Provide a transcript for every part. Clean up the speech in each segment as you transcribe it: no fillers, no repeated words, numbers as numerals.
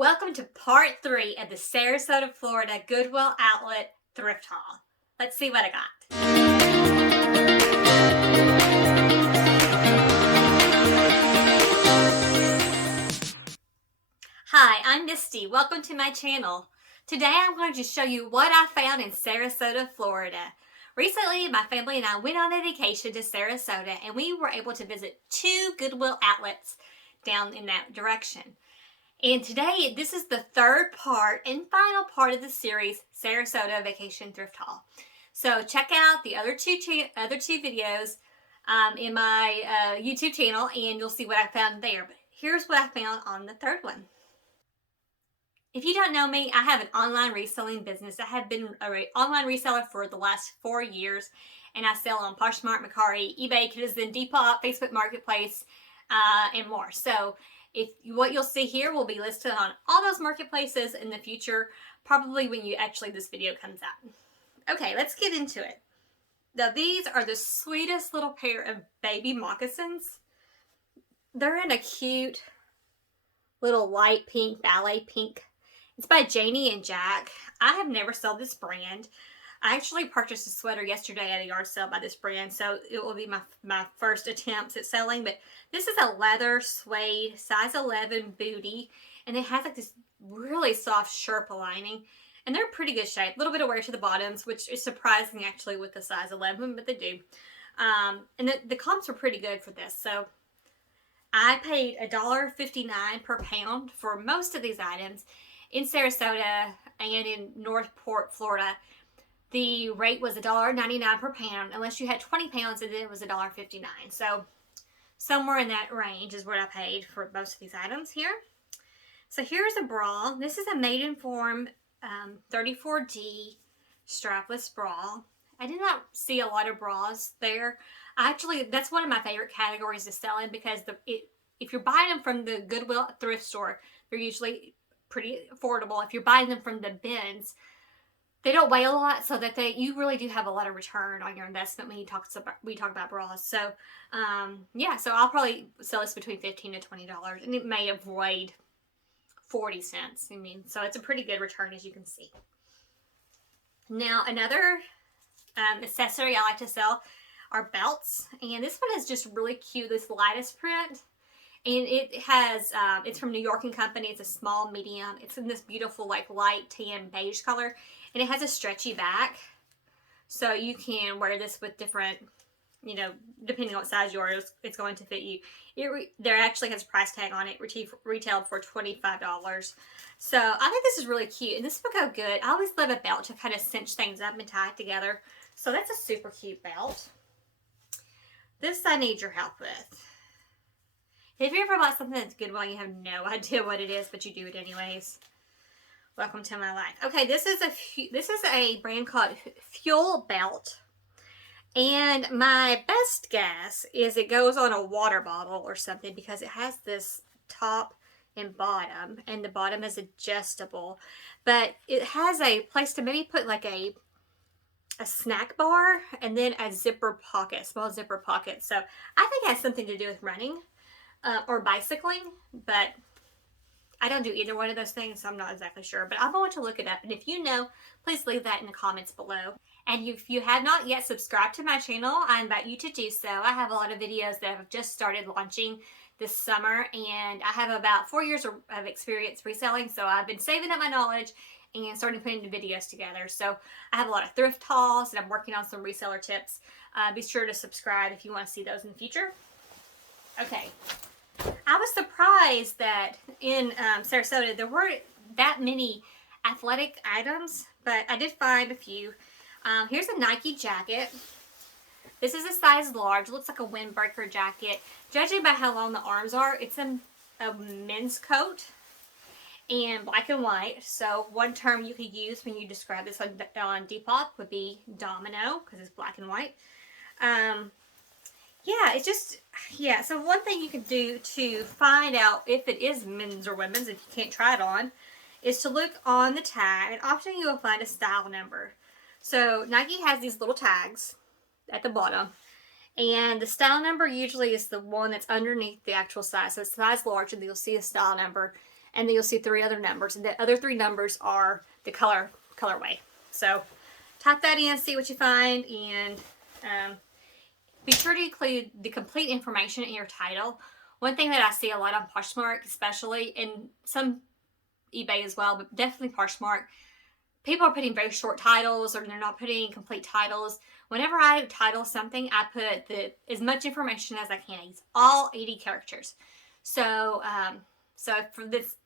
Welcome to part 3 of the Sarasota, Florida Goodwill Outlet Thrift Haul. Let's see what I got. Hi, I'm Misty. Welcome to my channel. Today I'm going to show you what I found in Sarasota, Florida. Recently, my family and I went on a vacation to Sarasota and we were able to visit 2 Goodwill outlets down in that direction. And today, this is the third part and final part of the series, Sarasota Vacation Thrift Haul. So check out the other two videos in my YouTube channel, and you'll see what I found there. But here's what I found on the third one. If you don't know me, I have an online reselling business. I have been an online reseller for the last 4 years, and I sell on Poshmark, Mercari, eBay, Goodwill, Depop, Facebook Marketplace, and more. So what you'll see here will be listed on all those marketplaces in the future, probably when this video comes out. Okay, let's get into it. Now, these are the sweetest little pair of baby moccasins. They're in a cute little light pink, ballet pink. It's by Janie and Jack. I have never sold this brand. I actually purchased a sweater yesterday at a yard sale by this brand, so it will be my first attempts at selling. But this is a leather suede size 11 booty, and it has like this really soft Sherpa lining, and they're pretty good shape. A little bit of wear to the bottoms, which is surprising actually with the size 11, but they do. And the comps are pretty good for this. So I paid $1.59 per pound for most of these items in Sarasota and in Northport, Florida. The rate was $1.99 per pound, unless you had 20 pounds, and then it was $1.59. So somewhere in that range is what I paid for most of these items here. So here's a bra. This is a Maidenform 34D strapless bra. I did not see a lot of bras there. That's one of my favorite categories to sell in, because if you're buying them from the Goodwill thrift store, they're usually pretty affordable. If you're buying them from the bins, they don't weigh a lot, so that you really do have a lot of return on your investment when we talk about bras. So, yeah, so I'll probably sell this between $15 to $20, and it may have weighed 40 cents. I mean, so it's a pretty good return, as you can see. Now, another accessory I like to sell are belts, and this one is just really cute. This lightest print, and it has it's from New York & Company. It's a small medium. It's in this beautiful like light tan beige color. And it has a stretchy back, so you can wear this with different, depending on what size yours, it's going to fit you. There actually has a price tag on it, retailed for $25. So I think this is really cute, and this would go good. I always love a belt to kind of cinch things up and tie it together. So that's a super cute belt. This I need your help with. If you ever bought something that's good, well, you have no idea what it is, but you do it anyways. Welcome to my life. Okay, this is a brand called Fuel Belt, and my best guess is it goes on a water bottle or something, because it has this top and bottom, and the bottom is adjustable, but it has a place to maybe put like a snack bar, and then a small zipper pocket. So I think it has something to do with running or bicycling, but I don't do either one of those things, so I'm not exactly sure. But I'm going to look it up, and if you know, please leave that in the comments below. And if you have not yet subscribed to my channel, I invite you to do so. I have a lot of videos that have just started launching this summer, and I have about 4 years of experience reselling, so I've been saving up my knowledge and starting putting the videos together. So I have a lot of thrift hauls, and I'm working on some reseller tips. Be sure to subscribe if you want to see those in the future. Okay. I was surprised that in Sarasota there weren't that many athletic items, but I did find a few. Here's a Nike jacket. This is a size large. It looks like a windbreaker jacket. Judging by how long the arms are, it's a men's coat and black and white. So one term you could use when you describe this on Depop would be domino, because it's black and white. Yeah, so one thing you can do to find out if it is men's or women's, if you can't try it on, is to look on the tag, and often you will find a style number. So Nike has these little tags at the bottom, and the style number usually is the one that's underneath the actual size. So it's size large, and you'll see a style number, and then you'll see 3 other numbers, and the other 3 numbers are the colorway. So type that in, see what you find, and be sure to include the complete information in your title. One thing that I see a lot on Poshmark, especially, and some eBay as well, but definitely Poshmark, people are putting very short titles, or they're not putting complete titles. Whenever I title something, I put as much information as I can. It's all 80 characters. So,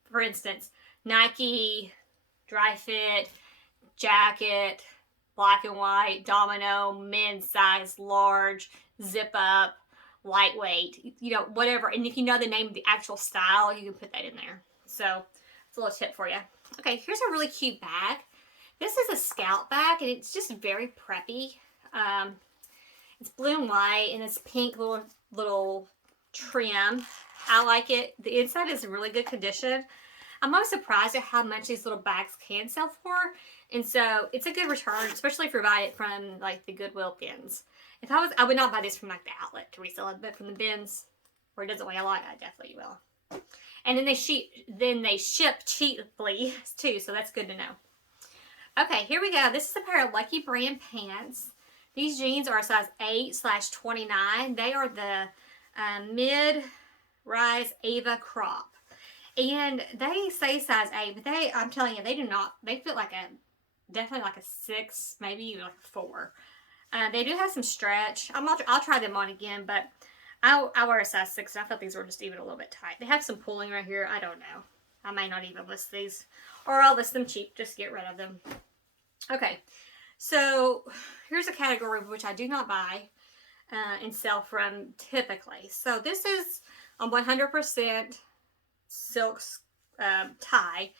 for instance, Nike, dry fit, jacket, black and white, domino, men's size, large, zip up, lightweight, whatever. And if you know the name of the actual style, you can put that in there. So it's a little tip for you. Okay, here's a really cute bag. This is a Scout bag, and it's just very preppy. It's blue and white, and it's pink little trim. I like it. The inside is in really good condition. I'm always surprised at how much these little bags can sell for. And so it's a good return, especially if you're buying it from like the Goodwill bins. I would not buy this from like the outlet to resell it, but from the bins where it doesn't weigh a lot, I definitely will. And then they ship cheaply too, so that's good to know. Okay, here we go. This is a pair of Lucky Brand pants. These jeans are a size 8/29. They are the mid-rise Ava crop. And they say size 8, but I'm telling you, they do not. They fit definitely like a 6, maybe even like a 4. They do have some stretch. I'll try them on again, but I wear a size 6, and I thought these were just even a little bit tight. They have some pulling right here. I don't know. I may not even list these, or I'll list them cheap. Just get rid of them. Okay, so here's a category which I do not buy and sell from typically. So this is a 100% silk tie.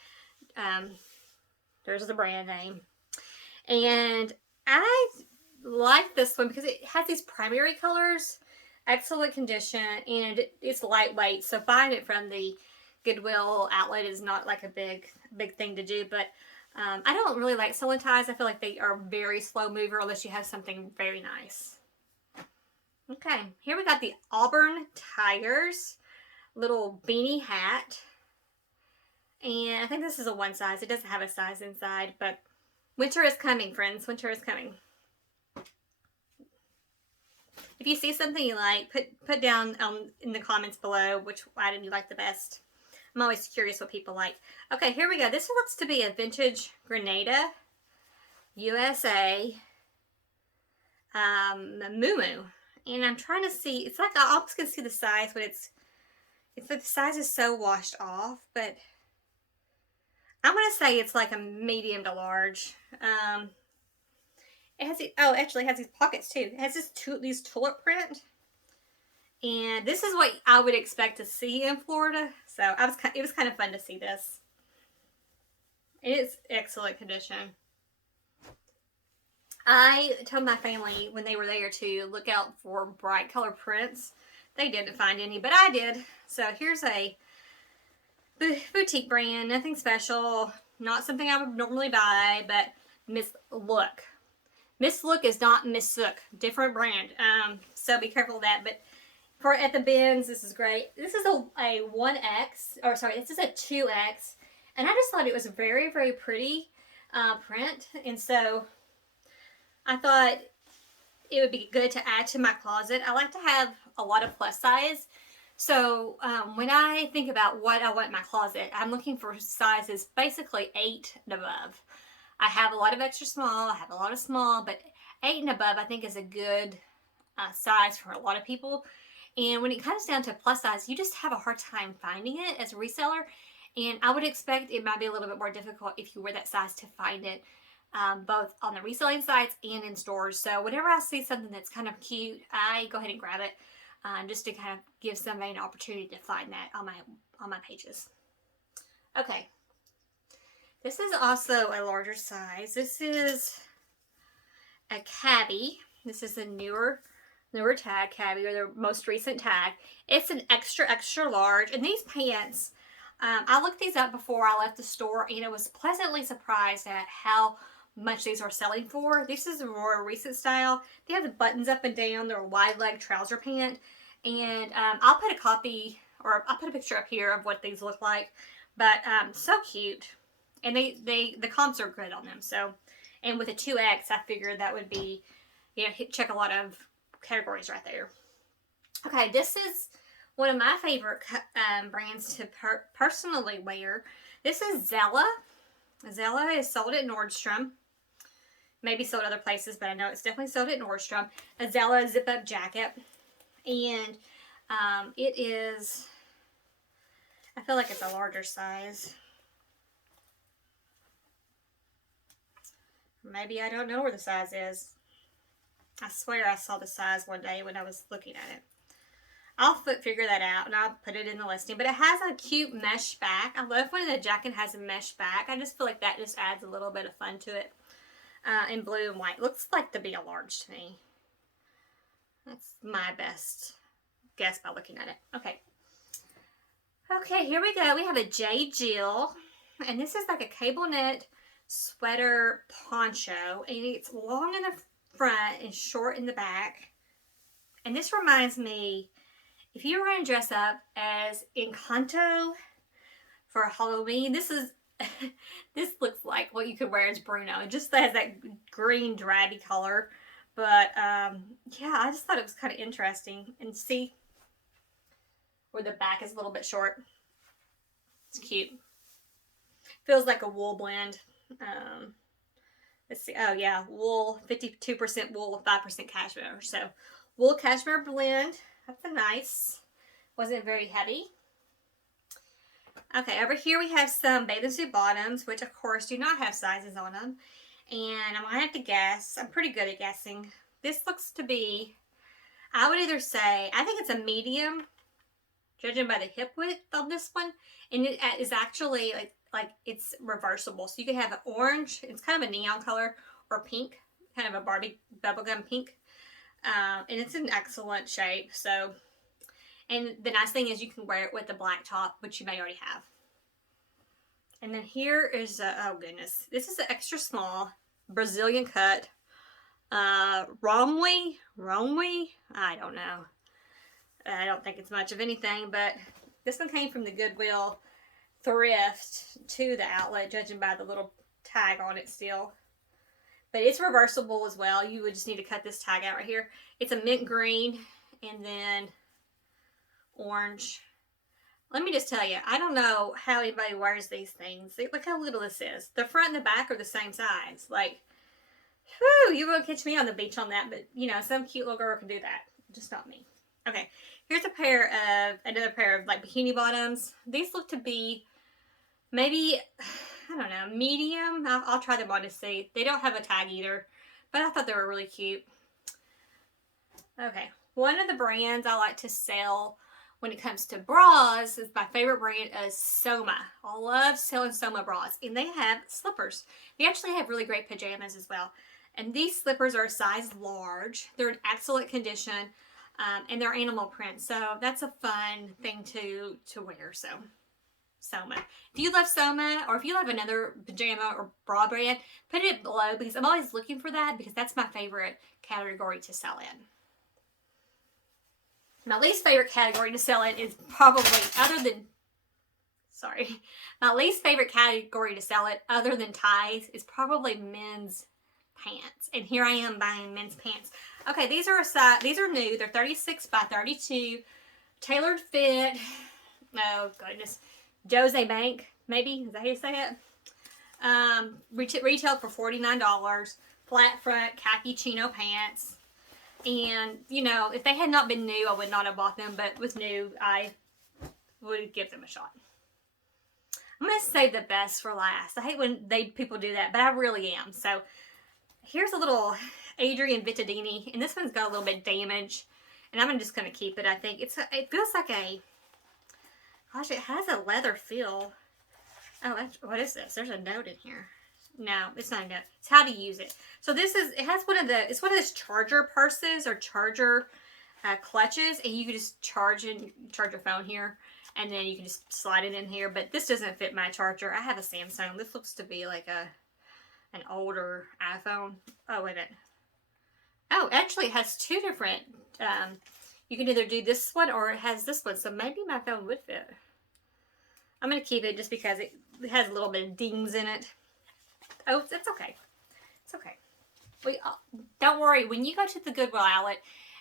There's the brand name. And I like this one because it has these primary colors, excellent condition, and it's lightweight. So buying it from the Goodwill outlet is not like a big thing to do. But I don't really like sewing ties. I feel like they are very slow mover unless you have something very nice. Okay, here we got the Auburn Tigers little beanie hat. And I think this is a 1 size. It doesn't have a size inside, but winter is coming, friends. Winter is coming. If you see something you like, put down in the comments below which item you like the best. I'm always curious what people like. Okay, here we go. This looks to be a vintage Grenada USA muumuu. And I'm trying to see, it's like I almost can see the size, but it's like the size is so washed off, but I'm going to say it's like a medium to large. It has actually it has these pockets too. It has these tulip print. And this is what I would expect to see in Florida. So it was kind of fun to see this. It is excellent condition. I told my family when they were there to look out for bright color prints. They didn't find any, but I did. So here's a boutique brand, nothing special, not something I would normally buy, but Miss Look. Miss Look is not Miss Sook, different brand. So be careful of that. But at the bins, this is great. This is a 1X, or sorry, this is a 2X, and I just thought it was a very, very pretty print, and so I thought it would be good to add to my closet. I like to have a lot of plus size. So when I think about what I want in my closet, I'm looking for sizes basically 8 and above. I have a lot of extra small, I have a lot of small, but 8 and above I think is a good size for a lot of people. And when it comes down to plus size, you just have a hard time finding it as a reseller. And I would expect it might be a little bit more difficult if you wear that size to find it, both on the reselling sites and in stores. So whenever I see something that's kind of cute, I go ahead and grab it. Just to kind of give somebody an opportunity to find that on my pages. Okay, this is also a larger size. This is a cabbie. This is the newer tag cabbie, or the most recent tag. It's an extra large, and these pants, I looked these up before I left the store, and I was pleasantly surprised at how much these are selling for. This is a more recent style. They have the buttons up and down. They're a wide leg trouser pant. And I'll put a picture up here of what these look like. But so cute. And the comps are good on them. So, and with a 2X, I figured that would be, you know, check a lot of categories right there. Okay, this is one of my favorite brands to personally wear. This is Zella. Zella is sold at Nordstrom. Maybe sold other places, but I know it's definitely sold at Nordstrom. A Zelda Zip Up Jacket. And it is, I feel like it's a larger size. Maybe I don't know where the size is. I swear I saw the size one day when I was looking at it. I'll figure that out and I'll put it in the listing. But it has a cute mesh back. I love when the jacket has a mesh back. I just feel like that just adds a little bit of fun to it. In blue and white. Looks like to be a large to me. That's my best guess by looking at it. Okay. Okay, here we go. We have a J. Jill. And this is like a cable knit sweater poncho. And it's long in the front and short in the back. And this reminds me, if you were going to dress up as Encanto for Halloween, this looks like what you could wear as Bruno. It just has that green drabby color. But, yeah, I just thought it was kind of interesting. And see where the back is a little bit short. It's cute. Feels like a wool blend. Let's see. Oh, yeah. Wool, 52% wool, 5% cashmere. So, wool cashmere blend. That's a nice. Wasn't very heavy. Okay, over here we have some bathing suit bottoms, which of course do not have sizes on them. And I'm going to have to guess. I'm pretty good at guessing. This looks to be, I would either say, I think it's a medium, judging by the hip width on this one. And it is actually like it's reversible. So you can have an orange, it's kind of a neon color, or pink, kind of a Barbie bubblegum pink. And it's an excellent shape. So, and the nice thing is you can wear it with a black top, which you may already have. And then here is, oh goodness, this is an extra small Brazilian cut. Romwe, I don't know. I don't think it's much of anything, but this one came from the Goodwill Thrift to the outlet, judging by the little tag on it still. But it's reversible as well. You would just need to cut this tag out right here. It's a mint green and then orange. Let me just tell you, I don't know how anybody wears these things. Look how little this is. The front and the back are the same size. Like, whew, you won't catch me on the beach on that, but you know, some cute little girl can do that. Just not me. Okay, here's another pair of like bikini bottoms. These look to be maybe, I don't know, medium. I'll try them on to see. They don't have a tag either, but I thought they were really cute. Okay, one of the brands I like to sell when it comes to bras is my favorite brand is Soma. I love selling Soma bras, and they have slippers. They actually have really great pajamas as well. And these slippers are a size large. They're in excellent condition, and they're animal print. So that's a fun thing to wear. So Soma. If you love Soma, or if you love another pajama or bra brand, put it below because I'm always looking for that because that's my favorite category to sell in. My least favorite category to sell in is probably, my least favorite category to sell it other than ties is probably men's pants. And here I am buying men's pants. Okay, these are new. They're 36 by 32, tailored fit. Oh goodness, Jose Bank, maybe, is that how you say it? Retail for $49, flat front khaki chino pants. And, you know, if they had not been new, I would not have bought them. But with new, I would give them a shot. I'm going to save the best for last. I hate when people do that, but I really am. So, here's a little Adrian Vittadini. And this one's got a little bit damaged. And I'm just going to keep it, I think. It feels like gosh, it has a leather feel. Oh, what is this? There's a note in here. No, it's not a note. It's how to use it. So it's one of those charger purses or charger clutches, and you can just charge your phone here, and then you can just slide it in here. But this doesn't fit my charger. I have a Samsung. This looks to be like an older iPhone. Oh, wait a minute. Oh, actually, it has two different. You can either do this one or it has this one. So maybe my phone would fit. I'm going to keep it just because it has a little bit of dings in it. Oh, it's okay. It's okay. Don't worry. When you go to the Goodwill outlet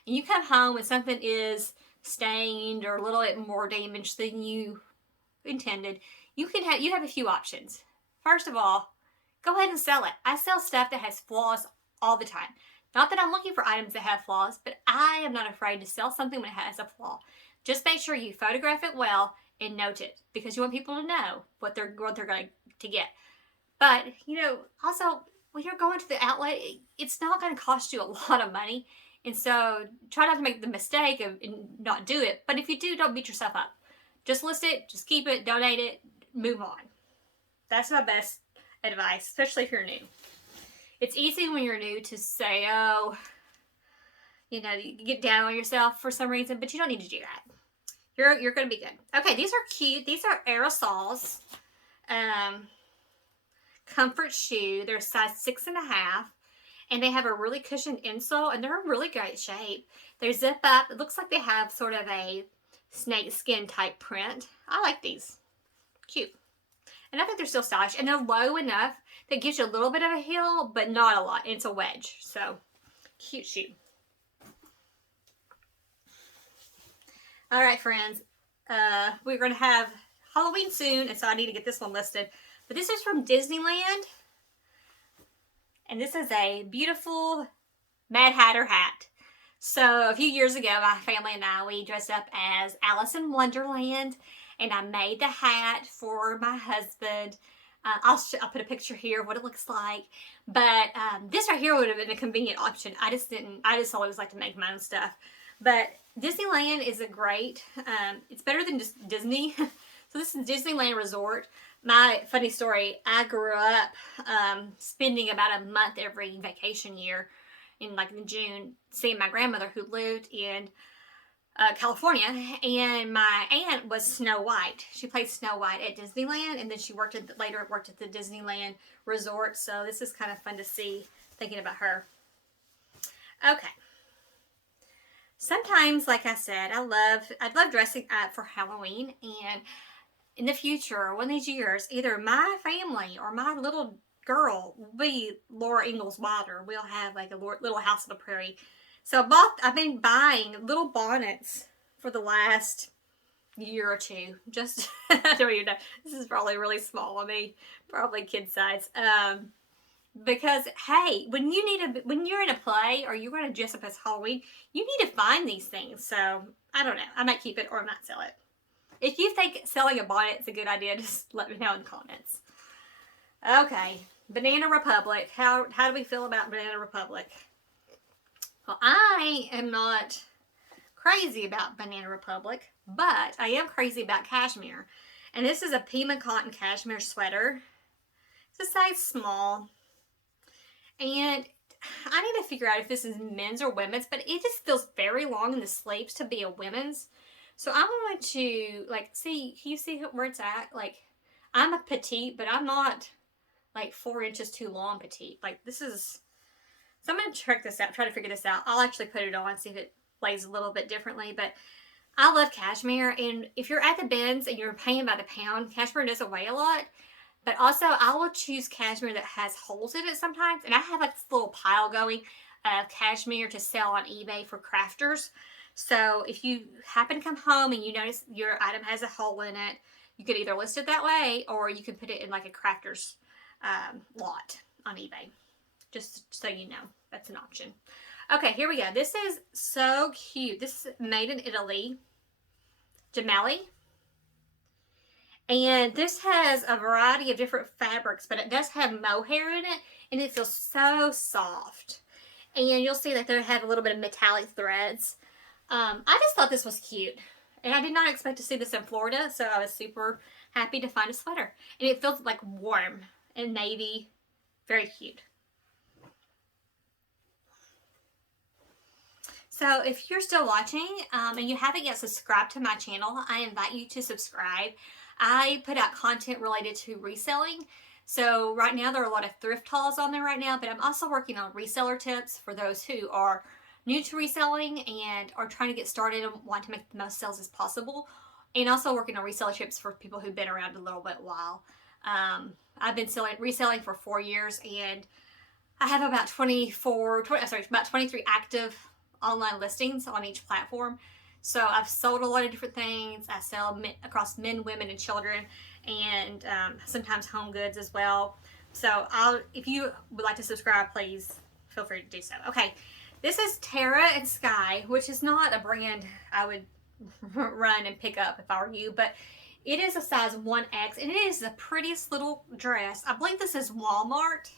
and you come home and something is stained or a little bit more damaged than you intended, you have a few options. First of all, go ahead and sell it. I sell stuff that has flaws all the time. Not that I'm looking for items that have flaws, but I am not afraid to sell something when it has a flaw. Just make sure you photograph it well and note it, because you want people to know what they're going to get. But, also, when you're going to the outlet, it's not going to cost you a lot of money. And so try not to make the mistake of not do it. But if you do, don't beat yourself up. Just list it, just keep it, donate it, move on. That's my best advice, especially if you're new. It's easy when you're new to say, oh, you get down on yourself for some reason, but you don't need to do that. You're going to be good. Okay, these are cute. These are aerosols. Comfort shoe. They're size 6.5. And they have a really cushioned insole, and they're in really great shape. They're zip up. It looks like they have sort of a snake skin type print. I like these. Cute. And I think they're still stylish. And they're low enough that gives you a little bit of a heel, but not a lot. And it's a wedge. So, cute shoe. Alright, friends. We're going to have Halloween soon, and so I need to get this one listed. But this is from Disneyland. And this is a beautiful Mad Hatter hat. So a few years ago, my family and I, we dressed up as Alice in Wonderland. And I made the hat for my husband. I'll put a picture here of what it looks like. But this right here would have been a convenient option. I just always like to make my own stuff. But Disneyland is a great, it's better than just Disney. So this is Disneyland Resort. My funny story, I grew up spending about a month every vacation year in June seeing my grandmother who lived in California, and my aunt was Snow White. She played Snow White at Disneyland, and then she later worked at the Disneyland Resort. So this is kind of fun to see, thinking about her. Okay. Sometimes, like I said, I love dressing up for Halloween, and in the future, one of these years, either my family or my little girl will be Laura Ingalls Wilder. We'll have like a little house on the prairie. So I've been buying little bonnets for the last year or two. Just, I don't even know. This is probably really small on me. Probably kid size. Because, hey, when you're in a play or you're going to dress up as Halloween, you need to find these things. So, I don't know. I might keep it or I might sell it. If you think selling a bonnet is a good idea, just let me know in the comments. Okay, Banana Republic. How do we feel about Banana Republic? Well, I am not crazy about Banana Republic, but I am crazy about cashmere. And this is a Pima cotton cashmere sweater. It's a size small. And I need to figure out if this is men's or women's, but it just feels very long in the sleeves to be a women's. So I'm going to, see, can you see where it's at? I'm a petite, but I'm not, 4 inches too long petite. So I'm going to check this out, try to figure this out. I'll actually put it on, see if it lays a little bit differently. But I love cashmere, and if you're at the bins and you're paying by the pound, cashmere doesn't weigh a lot. But also, I will choose cashmere that has holes in it sometimes. And I have this little pile going of cashmere to sell on eBay for crafters. So if you happen to come home and you notice your item has a hole in it, you could either list it that way or you could put it in a crafter's lot on eBay. Just so you know, that's an option. Okay, here we go. This is so cute. This is made in Italy. Gemelli. And this has a variety of different fabrics, but it does have mohair in it, and it feels so soft. And you'll see that they have a little bit of metallic threads. I just thought this was cute. And I did not expect to see this in Florida, so I was super happy to find a sweater. And it feels warm and navy. Very cute. So if you're still watching and you haven't yet subscribed to my channel, I invite you to subscribe. I put out content related to reselling. So right now there are a lot of thrift hauls on there right now, but I'm also working on reseller tips for those who are new to reselling and are trying to get started and want to make the most sales as possible. and also working on resellerships for people who've been around a little bit while. I've been reselling for 4 years, and I have about 23 active online listings on each platform. So I've sold a lot of different things. I sell across men, women, and children, and sometimes home goods as well. So if you would like to subscribe, please feel free to do so. Okay, this is Tara and Sky, which is not a brand I would run and pick up if I were you, but it is a size 1X, and it is the prettiest little dress. I believe this is Walmart.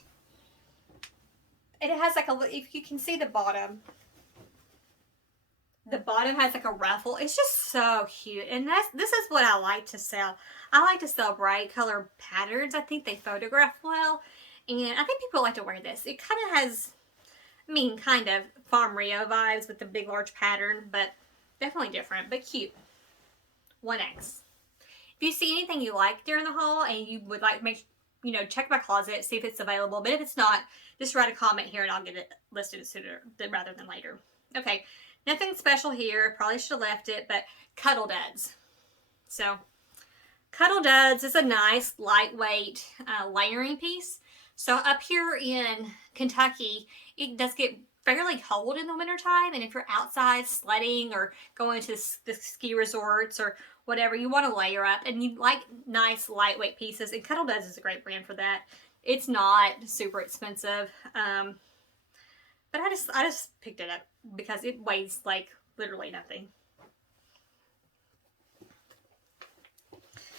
And it has like if you can see the bottom has like a ruffle. It's just so cute. And this is what I like to sell. I like to sell bright color patterns. I think they photograph well. And I think people like to wear this. It kind of has, kind of Farm Rio vibes with the big large pattern, but definitely different, but cute. 1X. If you see anything you like during the haul and you would like to check my closet, see if it's available. But if it's not, just write a comment here and I'll get it listed sooner rather than later. Okay, nothing special here. Probably should have left it, but Cuddle Duds. So, Cuddle Duds is a nice, lightweight layering piece. So up here in Kentucky, it does get fairly cold in the wintertime, and if you're outside sledding or going to the ski resorts or whatever, you want to layer up, and you like nice lightweight pieces, and Cuddle Duds is a great brand for that. It's not super expensive, but I just picked it up because it weighs like literally nothing.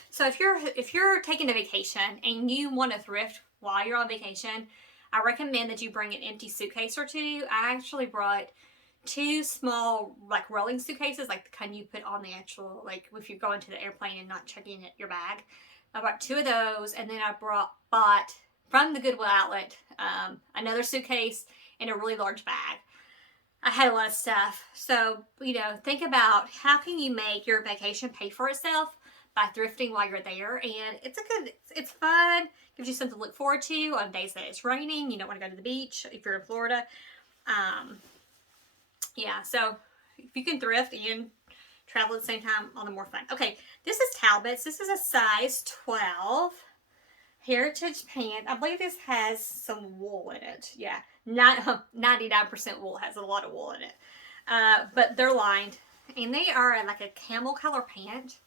So if you're taking a vacation and you want to thrift while you're on vacation, I recommend that you bring an empty suitcase or two. I actually brought 2 small like rolling suitcases, like the kind you put on the actual, like if you're going to the airplane and not checking your bag. I bought 2 of those, and then I bought from the Goodwill outlet another suitcase and a really large bag. I had a lot of stuff. So, think about how can you make your vacation pay for itself by thrifting while you're there. And it's fun, gives you something to look forward to on days that it's raining, you don't want to go to the beach if you're in Florida. Yeah, so if you can thrift and travel at the same time, all the more fun. Okay, this is Talbot's. This is a size 12 heritage pant. I believe this has some wool in it. Yeah, 99% wool. Has a lot of wool in it. But they're lined, and they are like a camel color pant.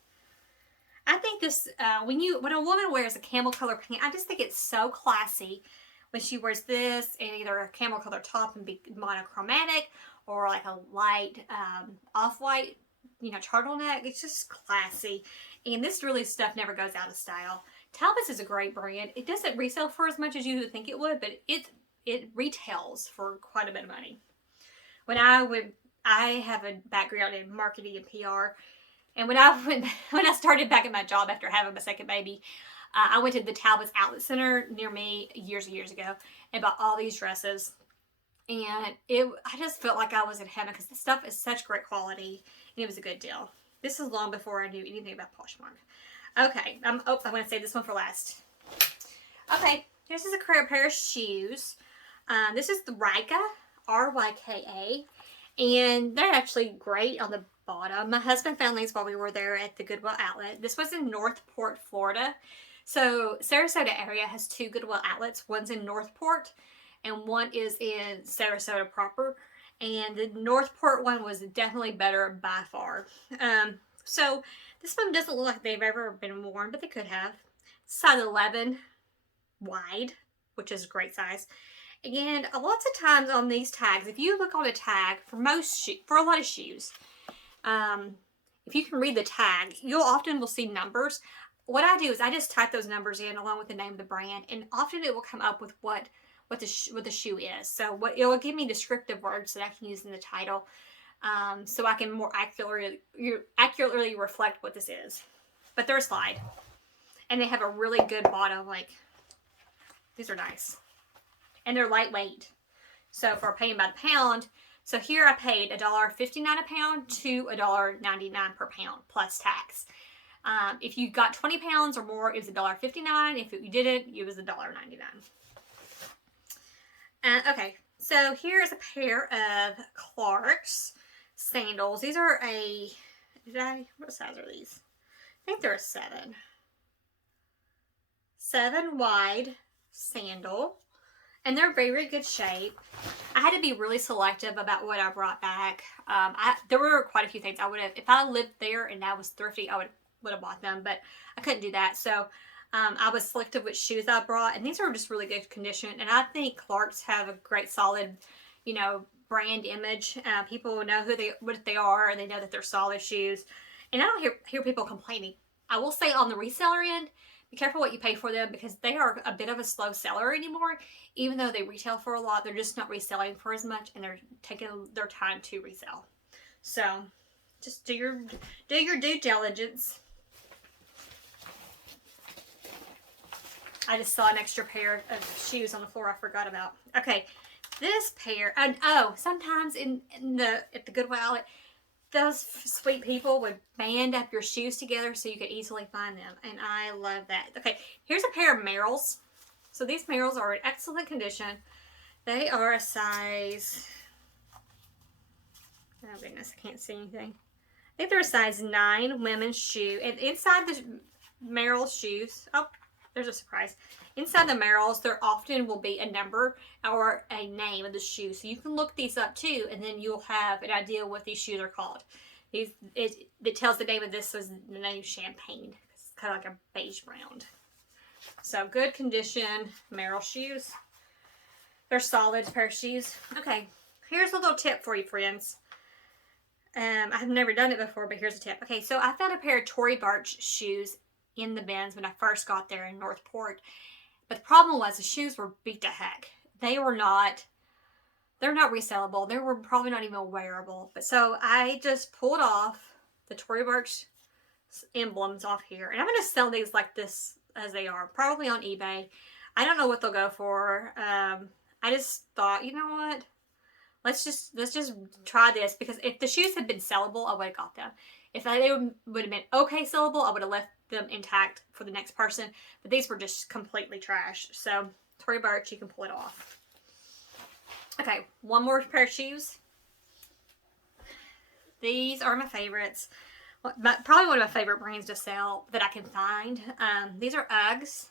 I think this, when a woman wears a camel color pant, I just think it's so classy when she wears this and either a camel color top and be monochromatic, or like a light off-white, turtleneck. It's just classy. And this really stuff never goes out of style. Talbot's is a great brand. It doesn't resell for as much as you would think it would, but it retails for quite a bit of money. I have a background in marketing and PR. And when I started back at my job after having my second baby, I went to the Talbot's Outlet Center near me years and years ago and bought all these dresses. And I just felt like I was in heaven because the stuff is such great quality and it was a good deal. This is long before I knew anything about Poshmark. Okay, I'm going to save this one for last. Okay, this is a pair of shoes. This is the Ryka, R-Y-K-A, and they're actually great on the bottom. My husband found these while we were there at the Goodwill outlet. This was in Northport, Florida. So Sarasota area has 2 Goodwill outlets. One's in Northport and one is in Sarasota proper. And the Northport one was definitely better by far. So this one doesn't look like they've ever been worn, but they could have. Size 11 wide, which is a great size. And lots of times on these tags, if you look on a tag for a lot of shoes, if you can read the tag, you'll often will see numbers. What I do is I just type those numbers in along with the name of the brand, and often it will come up with what the shoe is. So it will give me descriptive words that I can use in the title, so I can more accurately reflect what this is. But they're a slide, and they have a really good bottom. Like, these are nice, and they're lightweight. So for paying by the pound, so here I paid $1.59 a pound to $1.99 per pound plus tax. If you got 20 pounds or more, it was $1.59. If you didn't, it was $1.99. Okay, so here's a pair of Clark's sandals. These are what size are these? think they're a 7. 7 wide sandal. And they're very good shape. I had to be really selective about what I brought back. There were quite a few things I would have, if I lived there and I was thrifty, I would have bought them, but I couldn't do that. So I was selective which shoes I brought, and these are just really good condition. And I think Clark's have a great solid, you know, brand image. People know what they are, and they know that they're solid shoes. And I don't hear people complaining. I will say on the reseller end, be careful what you pay for them, because they are a bit of a slow seller anymore. Even though they retail for a lot, they're just not reselling for as much, and they're taking their time to resell. So just do your due diligence. I just saw an extra pair of shoes on the floor I forgot about. Okay, this pair, and oh, sometimes at the Goodwill outlet, those sweet people would band up your shoes together so you could easily find them, and I love that. Okay, here's a pair of Merrells. So these Merrells are in excellent condition. They are a size, oh goodness, I can't see anything. I think they're a size 9 women's shoe, and inside the Merrell shoes, oh, there's a surprise. Inside the Merrells, there often will be a number or a name of the shoe. So you can look these up too, and then you'll have an idea what these shoes are called. It tells the name of this was the name Champagne. It's kind of like a beige brown. So good condition Merrell shoes. They're solid pair of shoes. Okay, here's a little tip for you, friends. I've never done it before, but here's a tip. Okay, so I found a pair of Tory Burch shoes in the bins when I first got there in Northport. But the problem was the shoes were beat to heck. They're not resellable. They were probably not even wearable. But so I just pulled off the Tory Burch emblems off here. And I'm going to sell these like this as they are. Probably on eBay. I don't know what they'll go for. I just thought, you know what? Let's just try this, because if the shoes had been sellable, I would have got them. If they would have been okay sellable, I would have left them intact for the next person. But these were just completely trash. So Tory Burch, you can pull it off. Okay, one more pair of shoes. These are my favorites. Probably one of my favorite brands to sell that I can find. These are Uggs.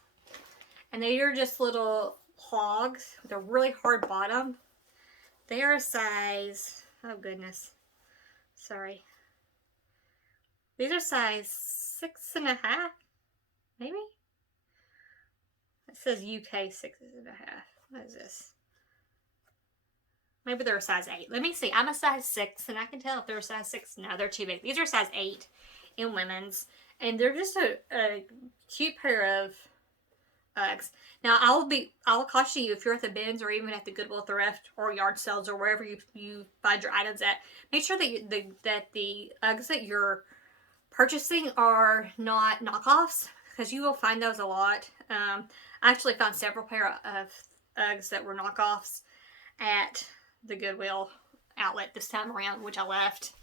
And they are just little clogs with a really hard bottom. They are a size, oh goodness, sorry. These are size 6.5, maybe? It says UK 6.5. What is this? Maybe they're a size 8. Let me see. I'm a size 6, and I can tell if they're a size 6. No, they're too big. These are size 8 in women's, and they're just a cute pair of Uggs. Now, I'll caution you, if you're at the bins or even at the Goodwill Thrift or yard sales or wherever you find your items at, make sure that the Uggs that you're purchasing are not knockoffs, because you will find those a lot. I actually found several pair of Uggs that were knockoffs at the Goodwill outlet this time around, which I left.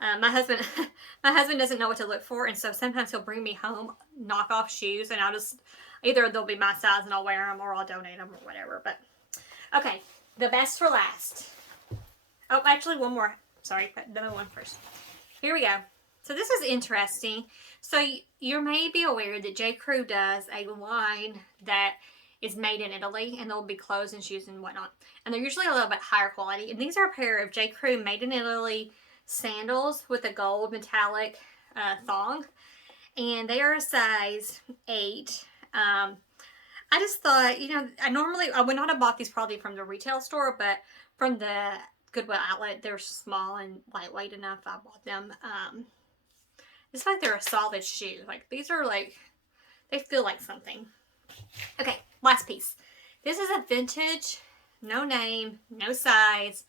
My husband doesn't know what to look for, and so sometimes he'll bring me home knockoff shoes, and I'll just, either they'll be my size and I'll wear them, or I'll donate them or whatever. But okay, the best for last. Oh, actually one more. Sorry, another one first. Here we go. So this is interesting. So you may be aware that J. Crew does a line that is made in Italy, and there'll be clothes and shoes and whatnot. And they're usually a little bit higher quality. And these are a pair of J. Crew made in Italy sandals with a gold metallic thong. And they are a size 8. I just thought, you know, I would not have bought these probably from the retail store, but from the Goodwill outlet, they're small and lightweight enough. I bought them. It's like they're a solid shoe. Like, these are like, they feel like something. Okay, last piece. This is a vintage, no name, no size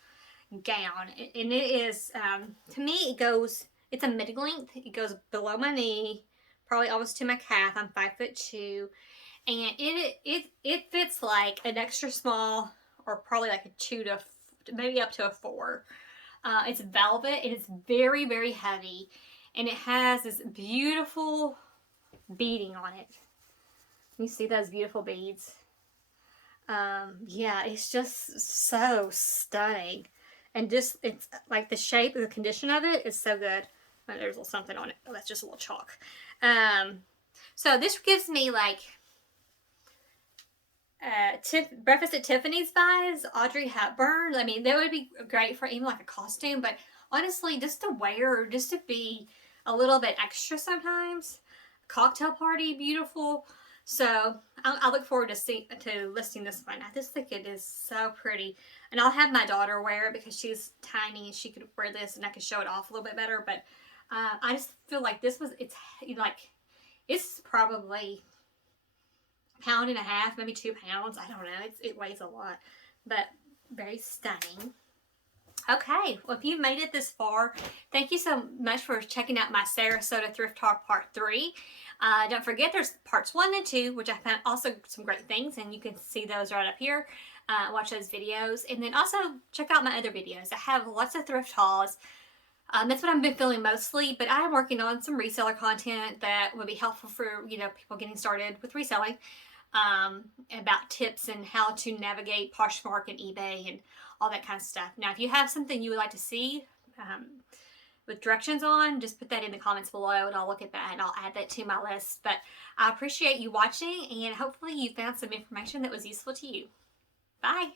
gown. And it is, to me, it's a mid-length. It goes below my knee, probably almost to my calf. I'm 5'2". And it fits like an extra small, or probably like a 2 to maybe up to a 4. It's velvet, and it's very, very heavy. And it has this beautiful beading on it. You see those beautiful beads? Yeah, it's just so stunning. And just, it's like the shape and the condition of it is so good. there's a little something on it. Oh, that's just a little chalk. So this gives me like Breakfast at Tiffany's vibes, Audrey Hepburn. I mean, that would be great for even like a costume, but honestly, just to wear, just to be a little bit extra sometimes. Cocktail party, beautiful. So I look forward to listing this one. I just think it is so pretty, and I'll have my daughter wear it because she's tiny and she could wear this, and I could show it off a little bit better. But I just feel like it's probably £1.5 pounds, maybe 2 pounds. I don't know. It weighs a lot, but very stunning. Okay, well, if you've made it this far, thank you so much for checking out my Sarasota Thrift Talk Part 3. Don't forget, there's Parts 1 and 2, which I found also some great things, and you can see those right up here. Watch those videos, and then also check out my other videos. I have lots of thrift hauls. That's what I've been filming mostly, but I am working on some reseller content that would be helpful for, people getting started with reselling. About tips and how to navigate Poshmark and eBay and all that kind of stuff. Now, if you have something you would like to see with directions on, just put that in the comments below and I'll look at that and I'll add that to my list. But I appreciate you watching, and hopefully you found some information that was useful to you. Bye!